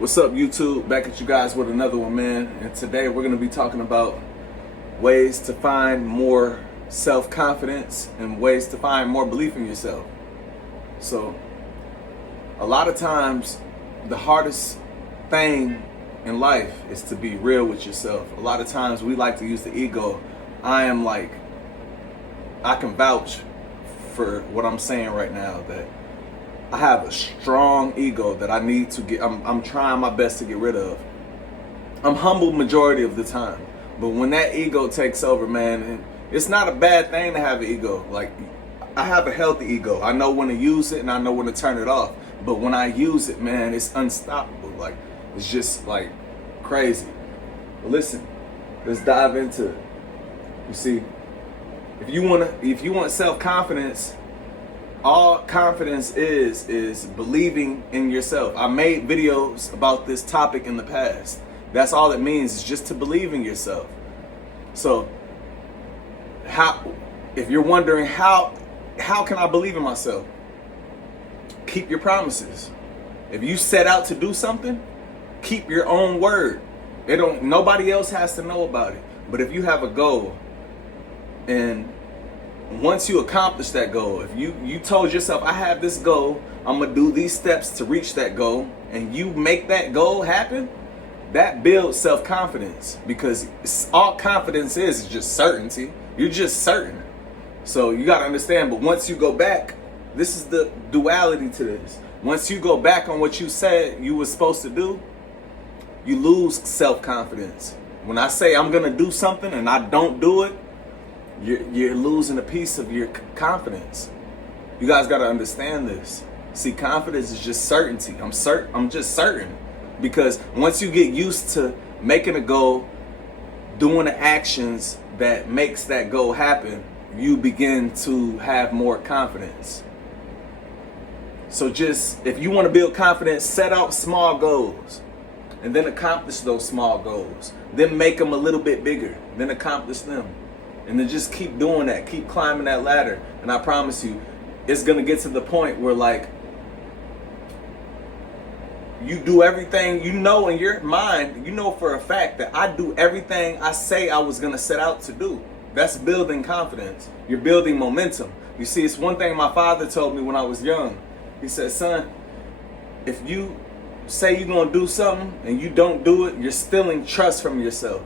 What's up, YouTube? Back at you guys with another one, man. And today we're going to be talking about ways to find more self-confidence and ways to find more belief in yourself. So, a lot of times, the hardest thing in life is to be real with yourself. A lot of times we like to use the ego. I can vouch for what I'm saying right now, that I have a strong ego that I need to get, I'm trying my best to get rid of. I'm humble majority of the time. But when that ego takes over, man, it's not a bad thing to have an ego. Like, I have a healthy ego. I know when to use it and I know when to turn it off. But when I use it, man, it's unstoppable. Like, it's just like crazy. But listen, let's dive into it. You see, if you want self-confidence, all confidence is believing in yourself. I made videos about this topic in the past. That's all it means, is just to believe in yourself. So, if you're wondering how can I believe in myself? Keep your promises. If you set out to do something, keep your own word. Nobody else has to know about it. But if you have a goal, and once you accomplish that goal, if you told yourself, I have this goal, I'm going to do these steps to reach that goal, and you make that goal happen, that builds self-confidence, because all confidence is just certainty. You're just certain. So you got to understand, but once you go back, this is the duality to this. Once you go back on what you said you were supposed to do, you lose self-confidence. When I say I'm going to do something and I don't do it, you're losing a piece of your confidence. You guys got to understand this. See, confidence is just certainty. I'm just certain, because once you get used to making a goal, doing the actions that makes that goal happen, you begin to have more confidence. So just, if you want to build confidence, set out small goals and then accomplish those small goals. Then make them a little bit bigger, then accomplish them. And then just keep doing that, keep climbing that ladder. And I promise you, it's gonna get to the point where, like, you do everything, you know, in your mind, you know for a fact that I do everything I say I was gonna set out to do. That's building confidence. You're building momentum. You see, it's one thing my father told me when I was young. He said, son, if you say you're gonna do something and you don't do it, you're stealing trust from yourself.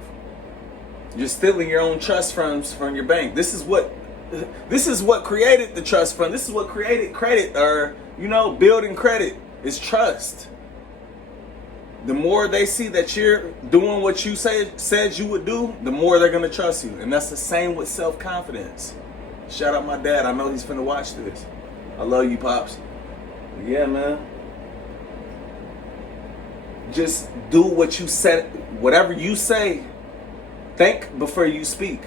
You're stealing your own trust funds from your bank. This is what created the trust fund. This is what created credit, or building credit is trust. The more they see that you're doing what you said you would do, the more they're gonna trust you. And that's the same with self-confidence. Shout out my dad. I know he's finna watch this. I love you, Pops. Yeah, man. Just do what you said. Whatever you say, think before you speak.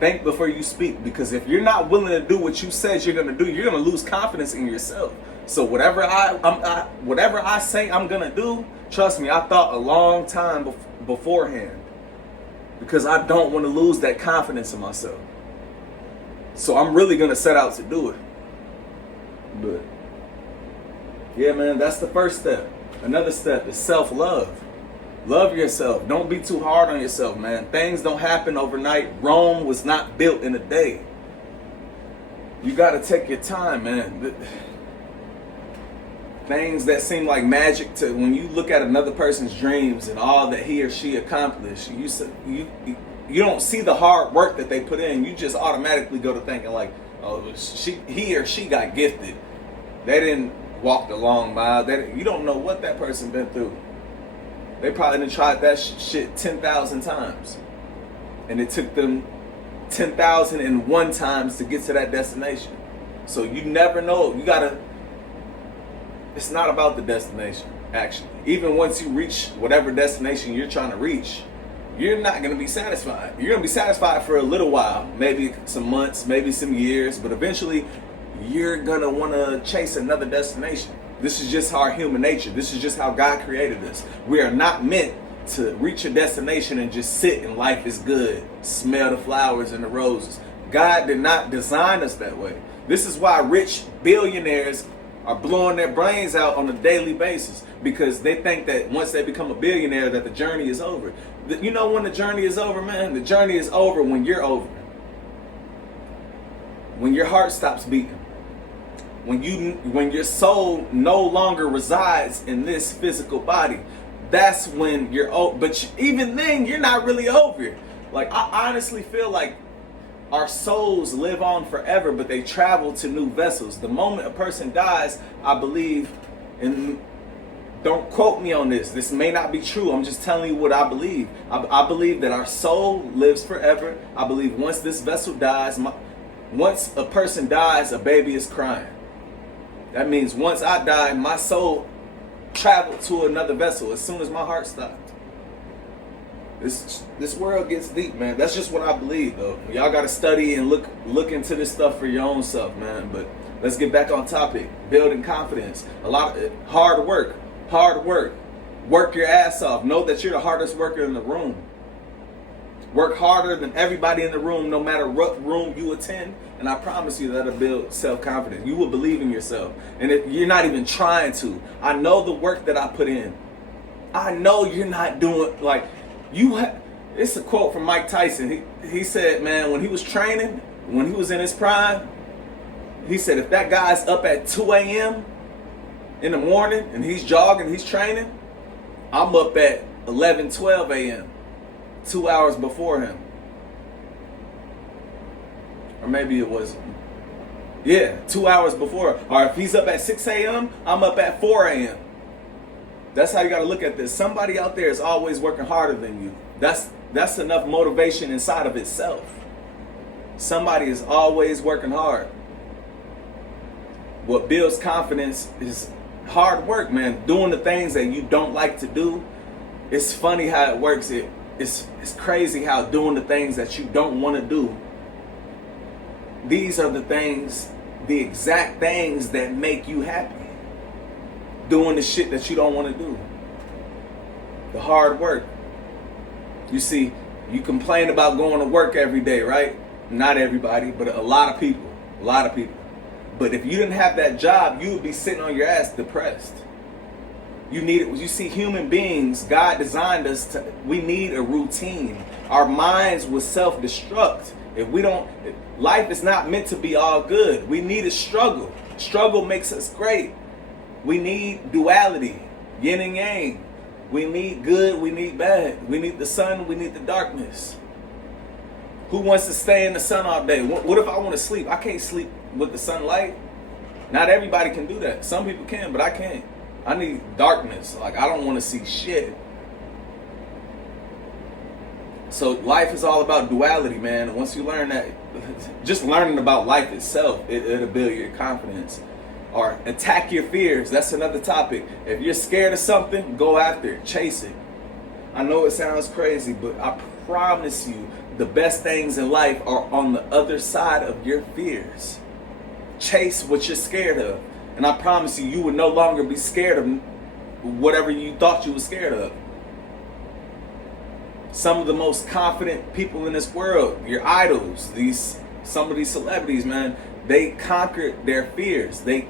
Think before you speak. Because if you're not willing to do what you said you're going to do, you're going to lose confidence in yourself. So whatever I say I'm going to do, trust me, I thought a long time beforehand. Because I don't want to lose that confidence in myself. So I'm really going to set out to do it. But yeah, man, that's the first step. Another step is self-love. Love yourself. Don't be too hard on yourself, man. Things don't happen overnight. Rome was not built in a day. You got to take your time, man. Things that seem like magic to when you look at another person's dreams and all that he or she accomplished, you don't see the hard work that they put in. You just automatically go to thinking like, oh, he or she got gifted. They didn't walk the long mile. You don't know what that person been through. They probably done tried that shit 10,000 times. And it took them 10,001 times to get to that destination. So you never know. It's not about the destination, actually. Even once you reach whatever destination you're trying to reach, you're not going to be satisfied. You're going to be satisfied for a little while, maybe some months, maybe some years, but eventually you're going to want to chase another destination. This is just our human nature. This is just how God created us. We are not meant to reach a destination and just sit and life is good, smell the flowers and the roses. God did not design us that way. This is why rich billionaires are blowing their brains out on a daily basis. because they think that once they become a billionaire that the journey is over. You know when the journey is over, man? The journey is over when you're over. When your heart stops beating. When your soul no longer resides in this physical body. That's when you're over. But even then, you're not really over. Like, I honestly feel like our souls live on forever, but they travel to new vessels. The moment a person dies, I believe, and don't quote me on this. This may not be true. I'm just telling you what I believe. I believe that our soul lives forever. I believe once this vessel dies, once a person dies, a baby is crying. That means once I die, my soul traveled to another vessel as soon as my heart stopped. This world gets deep, man. That's just what I believe, though. Y'all got to study and look into this stuff for your own self, man. But let's get back on topic. Building confidence. A lot of hard work. Work your ass off. Know that you're the hardest worker in the room. Work harder than everybody in the room, no matter what room you attend. And I promise you that'll build self-confidence. You will believe in yourself. And if you're not even trying to, I know the work that I put in. I know you're not doing, like, it's a quote from Mike Tyson. He said, man, when he was training, when he was in his prime, he said, if that guy's up at 2 a.m. in the morning and he's jogging, he's training, I'm up at 11, 12 a.m., 2 hours before him. Or maybe it was, 2 hours before. Or if he's up at 6 a.m., I'm up at 4 a.m. That's how you got to look at this. Somebody out there is always working harder than you. That's enough motivation inside of itself. Somebody is always working hard. What builds confidence is hard work, man. Doing the things that you don't like to do. It's funny how it works. It's crazy how doing the things that you don't want to do, these are the exact things that make you happy. Doing the shit that you don't want to do. The hard work. You see, you complain about going to work every day, right? Not everybody, but a lot of people. But if you didn't have that job, you would be sitting on your ass depressed. You see, human beings, God designed us we need a routine. Our minds will self-destruct. Life is not meant to be all good. We need a struggle. Struggle makes us great. We need duality, yin and yang. We need good, we need bad. We need the sun, we need the darkness. Who wants to stay in the sun all day? What if I want to sleep? I can't sleep with the sunlight. Not everybody can do that. Some people can, but I can't. I need darkness. Like, I don't want to see shit. So life is all about duality, man. Once you learn that, just learning about life itself, it'll build your confidence. Or attack your fears. That's another topic. If you're scared of something, go after it. Chase it. I know it sounds crazy, but I promise you, the best things in life are on the other side of your fears. Chase what you're scared of. And I promise you, you will no longer be scared of whatever you thought you were scared of. Some of the most confident people in this world, your idols, some of these celebrities, man, they conquered their fears. They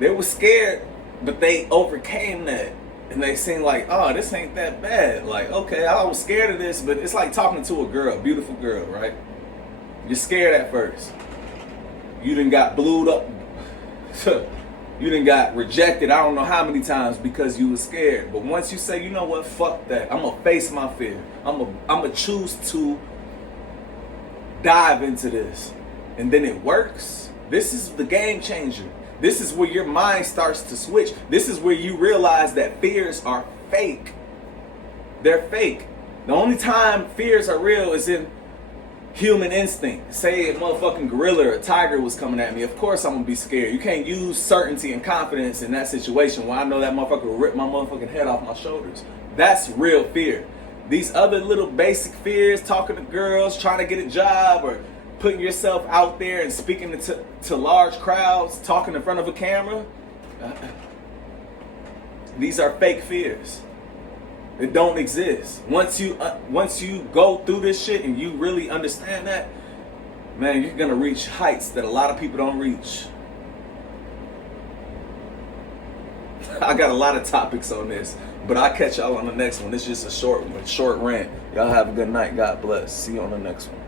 were scared, but they overcame that. And they seemed like, oh, this ain't that bad. Like, okay, I was scared of this, but it's like talking to a girl, beautiful girl, right? You're scared at first. You done got blued up. You done got rejected I don't know how many times because you were scared. But once you say, you know what, fuck that. I'm going to face my fear. I'm going to choose to dive into this. And then it works. This is the game changer. This is where your mind starts to switch. This is where you realize that fears are fake. They're fake. The only time fears are real is in human instinct. Say a motherfucking gorilla or a tiger was coming at me. Of course I'm going to be scared. You can't use certainty and confidence in that situation where I know that motherfucker will rip my motherfucking head off my shoulders. That's real fear. These other little basic fears, talking to girls, trying to get a job, or putting yourself out there and speaking to large crowds, talking in front of a camera. These are fake fears. It don't exist. Once you go through this shit and you really understand that, man, you're gonna reach heights that a lot of people don't reach. I got a lot of topics on this, but I'll catch y'all on the next one. It's just a short one, short rant. Y'all have a good night. God bless. See you on the next one.